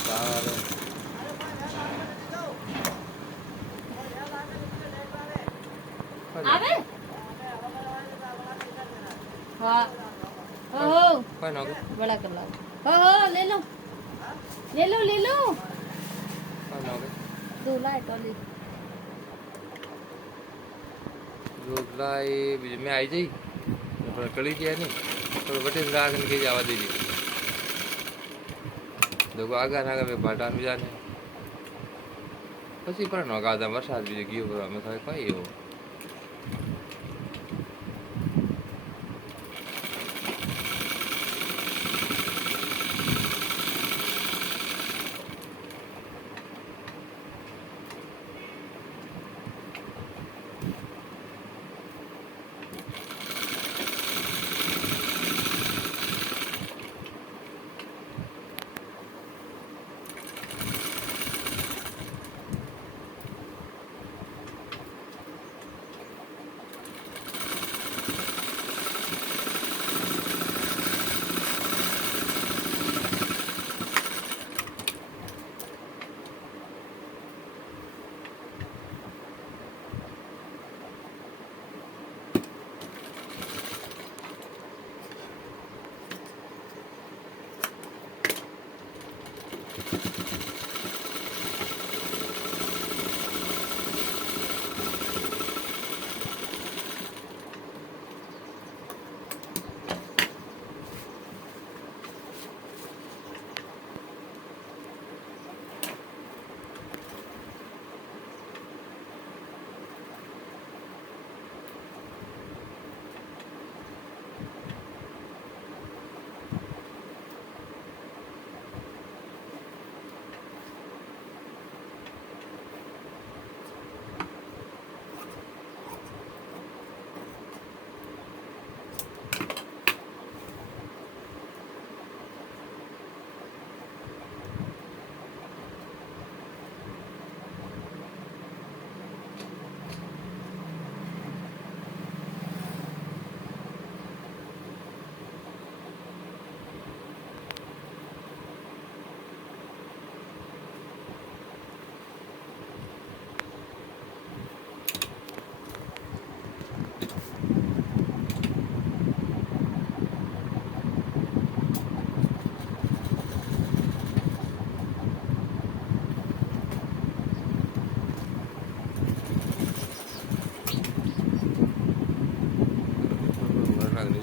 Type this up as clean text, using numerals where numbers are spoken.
સારું આવે હા હો કોઈ નો बड़ा कर लो हो ले लो ले लो ले लो કોઈ નો दो लाइट वाली दूध लाई बीज में आई जाई पर कड़ी दिया नहीं तो बटे राग के जावा दीजिए देखो आगा नागा में भाटान भी जाने પછી પણ નોગાતા વરસાદ બીજે ગયો અમે કઈ એવું